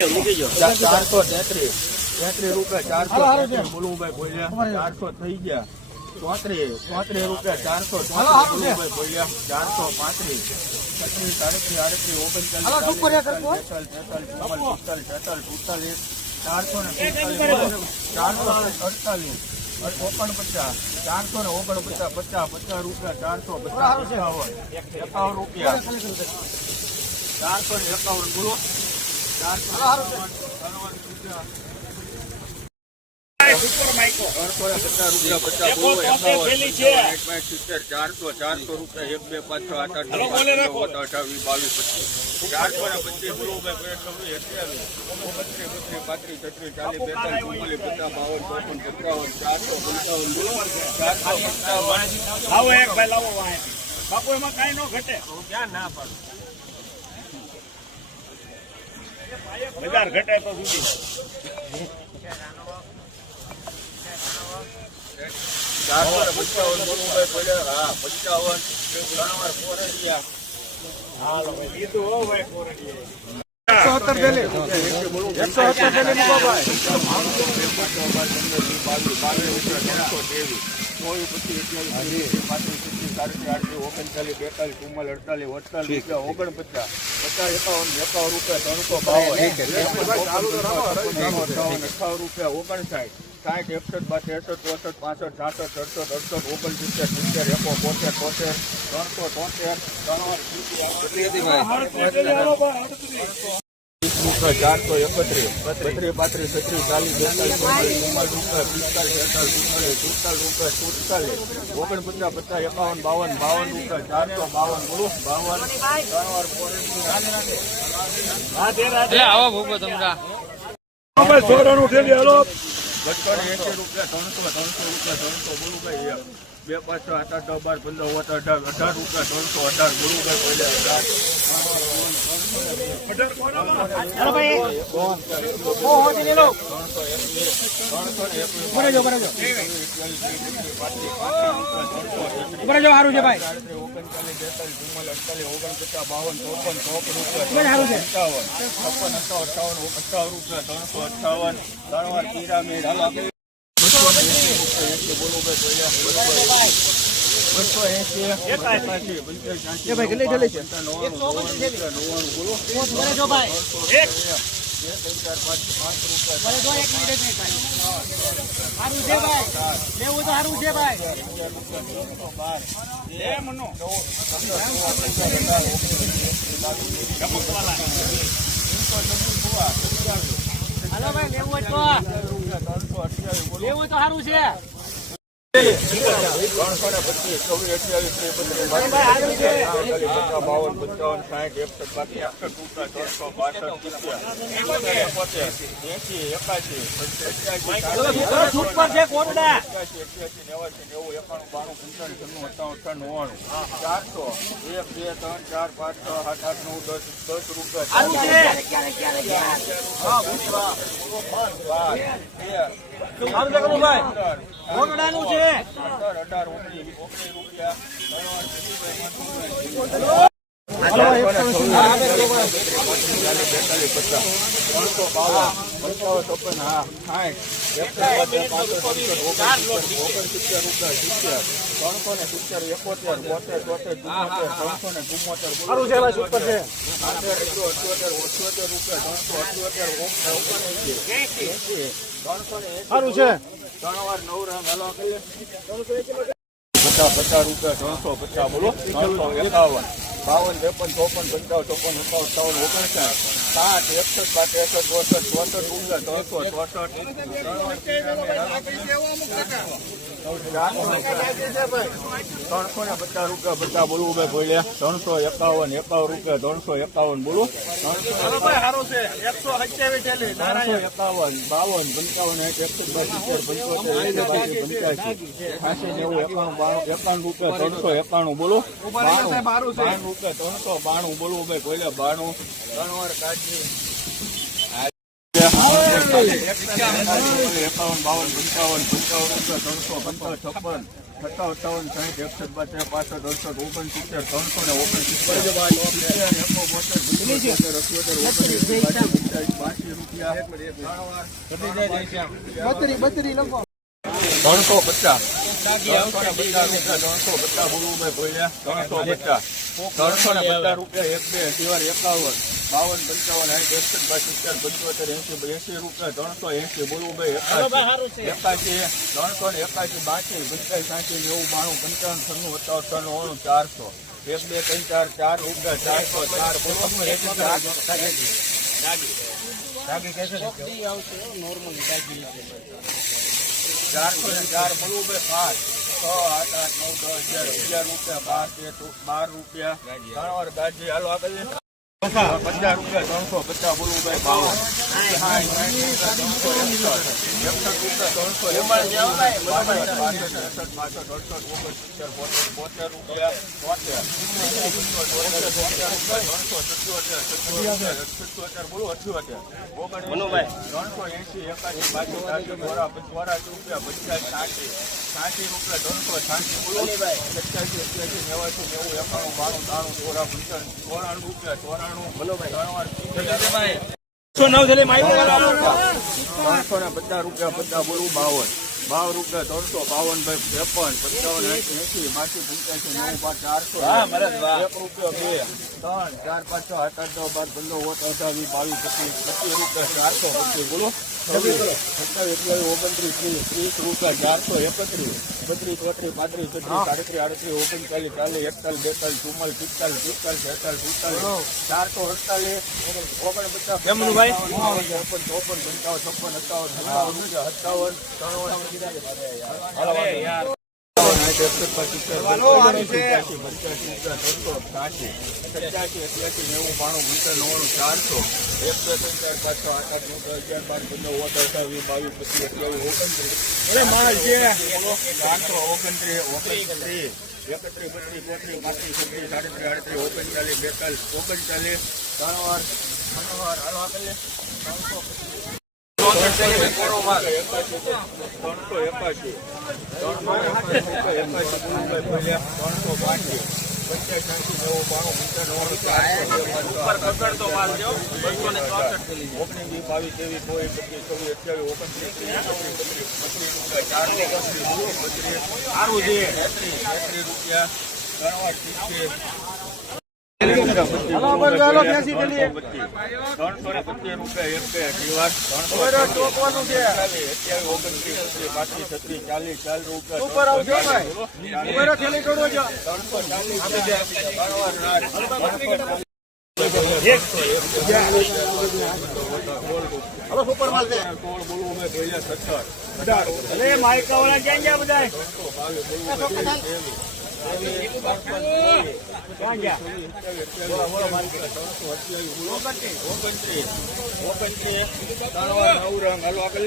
ચારસો તેત્રીસ ચારસો બોલ્યા ચારસો ને ચારસો અડતાલીસ ઓગણપચાસ ચારસો ઓગણપચાસ પચાસ પચાસ રૂપિયા ચારસો પચાસ એકાવન રૂપિયા ચારસો ને એકાવન બોલો. ચારસો રૂપિયા રૂપિયા ચારસો રૂપિયા એક બે પાંચ છ આઠ આઠ અઠાવીસ બાવીસ પચીસ. ચારસો ને પચીસ બત્રીસ પાંત્રીસ છત્રીસ ચાલીસ બેતાલીસ ચુમ્માલીસ પચાસ બાવન ચોપન પંચાવન ચારસો પંચાવન પંચાવન. બાપુ એમાં કઈ ન ઘટે. ક્યાં ના પાડો? બજાર ઘટે તો સુધી. ચારસો ને પંચાવન બેતાલીસ ત્રણ હો ભાઈ કોરડીએ. ઓગણપચાસ પચાસ એકાવન એકાવન રૂપિયા ત્રણસો બાવન અઠાવન રૂપિયા ઓગણસાઠ સાઠ એકસઠ બાસઠ ત્રેસઠ ચોસઠ પાસઠ છાસઠ સડસઠ અડસઠ ઓગણસિત્તેર સિત્તેર એકો બોતેર તોતેર ત્રણસો તોતેર ચારસો એકત્રીસ બત્રીસ પાંત્રીસ છત્રીસ ચાલીસ બેતાલીસ ચોતાલીસ ચુમ્માલીસ રૂપિયા પિસ્તાલીસ છેતાલીસ ચુમ્માલીસ સુડતાલીસ રૂપિયા સુડતાલીસ ઓગણપચાસ પચાસ એકાવન બાવન બાવન રૂપિયા ચારસો બાવન બોલો. બાવન ત્રણ હાલો. બસો એસી રૂપિયા ત્રણસો ત્રણસો રૂપિયા ત્રણસો બોલું ભાઈ. બે પાંચ છ આઠ આઠ બાર પંદર ઓત અઢાર અઢાર રૂપિયા ત્રણસો અઢાર ગુરુભાઈ અઠાવન અઠાવન અઠાવન રૂપિયા ત્રણસો અઠાવન ત્રણ વાર પિરામિડ હાલ ભાઈ લેવું હોય એકાસી પંચ્યાસી તો સારું બોલો ત્રણસો ને પચીસ છવ્વીસ અઠ્યાવીસ બાવન પંચાવન સાઠ એકસઠ બાકી એકસઠ ચારસો એક બે ત્રણ ચાર પાંચ છ સાત આઠ નવ દસ દસ રૂપિયા ઓગણાનું છે. અઢાર અઢાર ઓગણીસ ઓગણીસ રૂપિયા ત્રણસો બાવન ત્રણ વાર નવ રામ હેલો કરીએ. પચાસ પચાસ રૂપિયા ત્રણસો પચાસ બોલો. ત્રણસો એકાવન. બાવન ત્રેપન ચોપન પંચાવન ચોપન સત્તાવન સત્તાવન ઓગણસાઠ. સાઠ એકસઠ બાર એકસઠ ચોસઠ ચોસઠ રૂપિયા ત્રણસો ચોસઠ. ત્રણસો ને પચાસ રૂપિયા બધા બોલવું ભાઈ બોલ્યા ત્રણસો એકાવન એકાવન રૂપિયા ત્રણસો એકાવન બોલું. એકસો. ત્રણસો એકાવન બાવન પંચાવન બાસી સિત્તેર પંચોતેર છ્યાસી નેવું એકાણું એકાણું રૂપિયા ત્રણસો એકાણું બોલો બાણું રૂપિયા ત્રણસો બાણું બોલવું ભાઈ બોલ્યા બાણું ત્રણ વાર કાઢી એકાવન બાવન પંચાવન પંચાવન ત્રણસો પંચાવન છપ્પન સત્તાવન એકસઠ બાસઠ પાસઠ અડસઠ ઓગણસિત્તેર ત્રણસો ને ઓગણસિત્તેર એકો બોતેર પંચોતેર અઠ્યોતેર ઓગણએંસી બાસી રૂપિયા ત્રણસો પચાસ ત્રણસો પચાસ ભાઈ ત્રણસો પચાસ ત્રણસો ને પચાસ રૂપિયા એક બે સિવાર એકાવન. બાવન પંચાવન સાઠ એકસઠ સિત્તેર પંચોતેર એસી એસી રૂપિયા ત્રણસો એસી બોલવું ભાઈ એકાસી ત્રણસો ને એકાસી બાસી પંચાવી સાસી નેવું બાણું પંચાવન છન્નું સત્તાવન ત્રાણું ચારસો. એક બે ત્રણ ચાર ચાર રૂપિયા ચારસો ચાર ચારસો ને ચાર બોલવું ભાઈ પાંચ. છ આઠ આઠ નવ દસ અગિયાર અગિયાર રૂપિયા બાર બાર રૂપિયા. ત્રણ વાર ગાજી હાલો આગળ. પચાસ રૂપિયા ત્રણસો પચાસ બોલવું ભાઈ બાવન. રૂપિયા ત્રણસો એસી રૂપિયા રૂપિયા એકાસી, ચોરા- ચોરાસી રૂપિયા, પચાસ, સાઠી, સાઠી રૂપિયા, ત્રણસો સાઠી, બોલો. સત્યાસી, એકાણું, બાણું, ત્રાણું, ચોરા, પંચાણું, ચોરાણું રૂપિયા, ચોરાણું, ત્રણ વાર ને પચાસ રૂપિયા બધા બોલું બાવન. બાવન રૂપિયા ત્રણસો બાવન ભાઈ ત્રેપન પંચાવન એસી બાસી પંચ્યાસી નવ પાંચ ચારસો. એક રૂપિયો બે. ત્રણ ચાર પાંચ છ આઠ આઠ નવ બાર પંદર ઓટ અઢાવીસ બાવીસ પચીસ પચીસ રૂપિયા ચારસો પચીસ બોલો. સત્તાવીસ ઓગણત્રીસ ત્રીસ ત્રીસ રૂપિયા ચારસો એકત્રીસ બત્રીસ ચોત્રીસ પાંત્રીસ છત્રીસ સાડત્રીસ આડત્રીસ ઓગણચાલીસ ચાલીસ એકતાલીસ બેતાલીસ ચુમ્માલીસ પિસ્તાલીસ પિસ્તાલીસ છેતાલીસ સુડતાલીસ ચારસો અડતાલીસ ઓગણપચાસ પચાસ ચોપન ચોપન પંચાવન છપ્પન સત્તાવન સત્તાવન સત્તાવન ત્રણ ચારસો એક બે ત્રણ ચાર પાંચ છ આઠ અગિયાર બાર પંદર ઓગણ અઠાવીસ બાવીસ પચીસ ઓગણત્રીસ ચારસો ઓગણત્રીસ ઓગણત્રીસ એકત્રીસ બત્રીસ ચોત્રીસ પાંત્રીસ છત્રીસ સાડત્રીસ આડત્રીસ ઓગણચાલીસ બેતાલીસ ઓગણચાલીસ ત્રણ વાર ત્રણ વાર હાલો આગળ લે. ત્રણસો ત્રણસો એકાશી ત્રણસો એકાશી ત્રણસો પાંચી ચારસો રૂપિયા ત્રણ વાર સિત્તેર હાલો હાલો ફેંસી ગલીએ ત્રણસો ને પચીસ રૂપિયા એક બે દિવસ ત્રણસો ટોકવાનું છે અત્યારે ઓગણત્રીસ પચીસ પાંત્રીસ છત્રીસ ચાલીસ ચાલીસ રૂપિયા ઉપર આવજો ભાઈ ઉપર થેલી તોડવો છો ત્રણસો ચાલીસ ત્રણ વાર રાત. હાલો સુપર માલ છે સોળ બોલવું મેં પહેલા સત્તર અરે માઇકા વાળા ક્યાં ગયા બધા ઓગણત્રીસ. ઓગણત્રીસ. ત્રણ નવ રંગ હાલો આગળ.